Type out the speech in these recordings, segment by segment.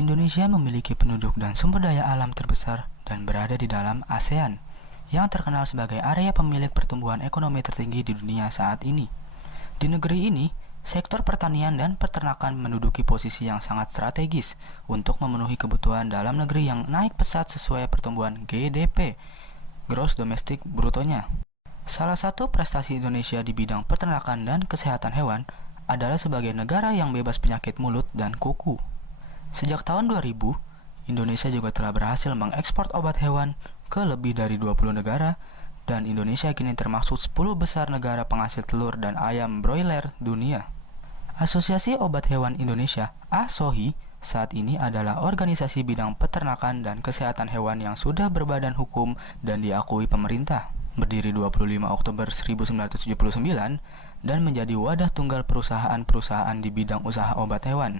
Indonesia memiliki penduduk dan sumber daya alam terbesar dan berada di dalam ASEAN, yang terkenal sebagai area pemilik pertumbuhan ekonomi tertinggi di dunia saat ini. Di negeri ini, sektor pertanian dan peternakan menduduki posisi yang sangat strategis untuk memenuhi kebutuhan dalam negeri yang naik pesat sesuai pertumbuhan GDP, Gross Domestic Brutonya. Salah satu prestasi Indonesia di bidang peternakan dan kesehatan hewan adalah sebagai negara yang bebas penyakit mulut dan kuku. Sejak tahun 2000, Indonesia juga telah berhasil mengekspor obat hewan ke lebih dari 20 negara, dan Indonesia kini termasuk 10 besar negara penghasil telur dan ayam broiler dunia. Asosiasi Obat Hewan Indonesia, ASOHI, saat ini adalah organisasi bidang peternakan dan kesehatan hewan yang sudah berbadan hukum dan diakui pemerintah. Berdiri 25 Oktober 1979 dan menjadi wadah tunggal perusahaan-perusahaan di bidang usaha obat hewan.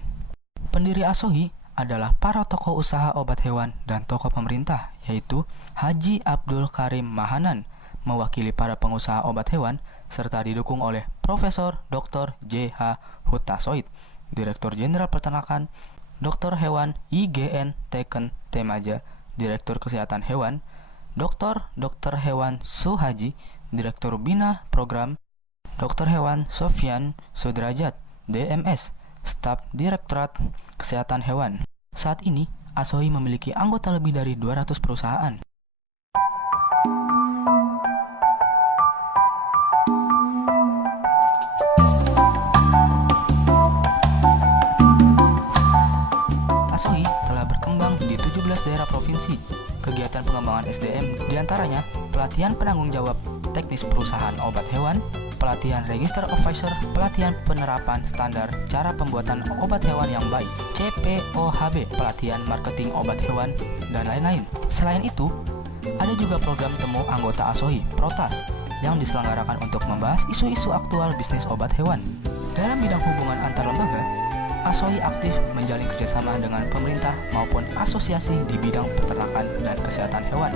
Pendiri ASOHI adalah para tokoh usaha obat hewan dan tokoh pemerintah, yaitu Haji Abdul Karim Mahanan, mewakili para pengusaha obat hewan, serta didukung oleh Profesor Dr. J.H. Hutasoid, Direktur Jenderal Peternakan, Dr. Hewan IGN Teken Temaja, Direktur Kesehatan Hewan, Dr. Hewan Suhaji, Direktur Bina Program, Dr. Hewan Sofyan Sudrajat, DMS, Staf Direktorat Kesehatan Hewan. Saat ini, ASOHI memiliki anggota lebih dari 200 perusahaan. ASOHI telah berkembang di 17 daerah provinsi. Kegiatan pengembangan SDM diantaranya pelatihan penanggung jawab teknis perusahaan obat hewan, pelatihan Register Officer, pelatihan penerapan standar cara pembuatan obat hewan yang baik, CPOHB, pelatihan marketing obat hewan, dan lain-lain. Selain itu, ada juga program temu anggota ASOHI, PROTAS, yang diselenggarakan untuk membahas isu-isu aktual bisnis obat hewan. Dalam bidang hubungan antar lembaga, ASOHI aktif menjalin kerjasama dengan pemerintah maupun asosiasi di bidang peternakan dan kesehatan hewan.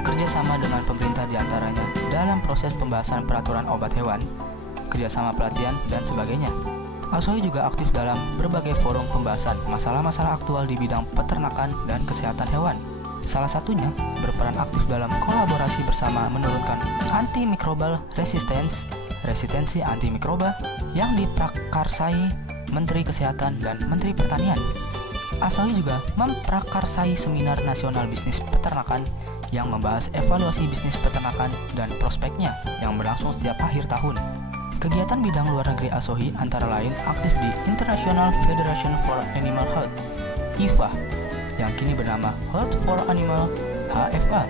Kerjasama dengan pemerintah diantaranya dalam proses pembahasan peraturan obat hewan, kerjasama pelatihan, dan sebagainya. ASOHI juga aktif dalam berbagai forum pembahasan masalah-masalah aktual di bidang peternakan dan kesehatan hewan. Salah satunya berperan aktif dalam kolaborasi bersama menurunkan antimicrobial resistance, resistensi antimikroba yang diprakarsai Menteri Kesehatan dan Menteri Pertanian. ASOHI juga memprakarsai Seminar Nasional Bisnis Peternakan yang membahas evaluasi bisnis peternakan dan prospeknya yang berlangsung setiap akhir tahun. Kegiatan bidang luar negeri ASOHI antara lain aktif di International Federation for Animal Health, IFA, yang kini bernama Health for Animal, HFA.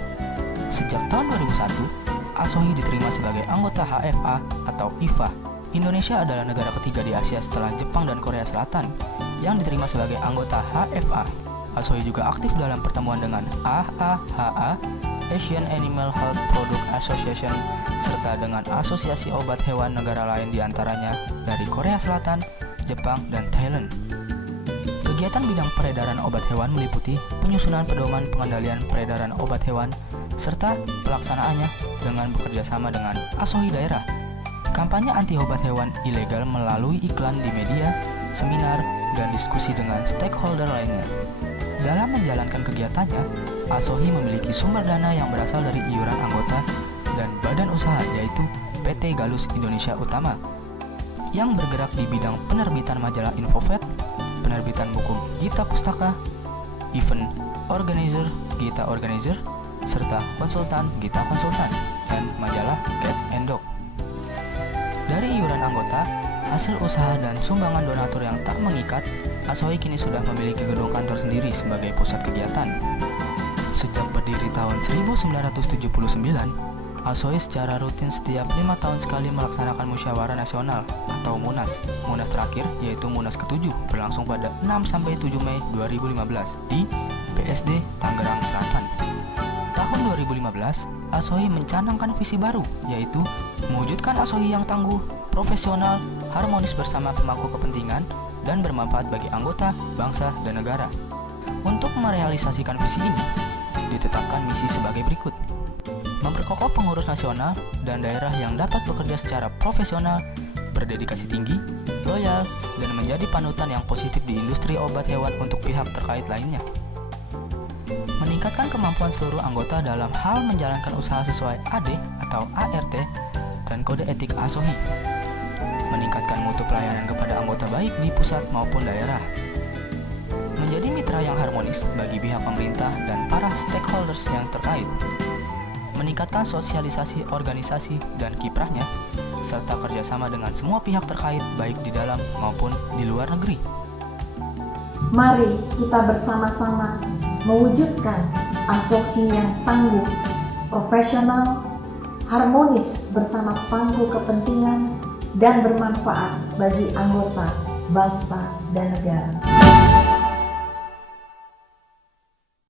Sejak tahun 2001, ASOHI diterima sebagai anggota HFA atau IFA. Indonesia adalah negara ketiga di Asia setelah Jepang dan Korea Selatan yang diterima sebagai anggota HFA. ASOHI juga aktif dalam pertemuan dengan AAHA, Asian Animal Health Product Association, serta dengan asosiasi obat hewan negara lain diantaranya dari Korea Selatan, Jepang, dan Thailand. Kegiatan bidang peredaran obat hewan meliputi penyusunan pedoman pengendalian peredaran obat hewan, serta pelaksanaannya dengan bekerja sama dengan ASOHI daerah. Kampanye anti obat hewan ilegal melalui iklan di media, seminar, dan diskusi dengan stakeholder lainnya. Dalam menjalankan kegiatannya, ASOHI memiliki sumber dana yang berasal dari iuran anggota dan badan usaha, yaitu PT Galus Indonesia Utama, yang bergerak di bidang penerbitan majalah Infofed, penerbitan buku Gita Pustaka, event organizer Gita Organizer, serta konsultan Gita Konsultan, dan majalah Get and Dog. Dari iuran anggota, hasil usaha dan sumbangan donatur yang tak mengikat, ASOHI kini sudah memiliki gedung kantor sendiri sebagai pusat kegiatan. Sejak berdiri tahun 1979, ASOHI secara rutin setiap 5 tahun sekali melaksanakan Musyawarah Nasional atau MUNAS. MUNAS terakhir yaitu MUNAS ke-7 berlangsung pada 6-7 Mei 2015 di BSD Tangerang Selatan. Tahun 2015, ASOHI mencanangkan visi baru, yaitu mewujudkan ASOHI yang tangguh, profesional, harmonis bersama pemangku kepentingan, dan bermanfaat bagi anggota, bangsa, dan negara. Untuk merealisasikan visi ini, ditetapkan misi sebagai berikut: memperkokoh pengurus nasional dan daerah yang dapat bekerja secara profesional, berdedikasi tinggi, loyal, dan menjadi panutan yang positif di industri obat hewan untuk pihak terkait lainnya. Meningkatkan kemampuan seluruh anggota dalam hal menjalankan usaha sesuai AD atau ART dan kode etik ASOHI. Meningkatkan mutu pelayanan kepada anggota baik di pusat maupun daerah. Menjadi mitra yang harmonis bagi pihak pemerintah dan para stakeholders yang terkait. Meningkatkan sosialisasi organisasi dan kiprahnya, serta kerjasama dengan semua pihak terkait baik di dalam maupun di luar negeri. Mari kita bersama-sama mewujudkan ASOHI yang tangguh, profesional, harmonis bersama pangku kepentingan, dan bermanfaat bagi anggota, bangsa, dan negara.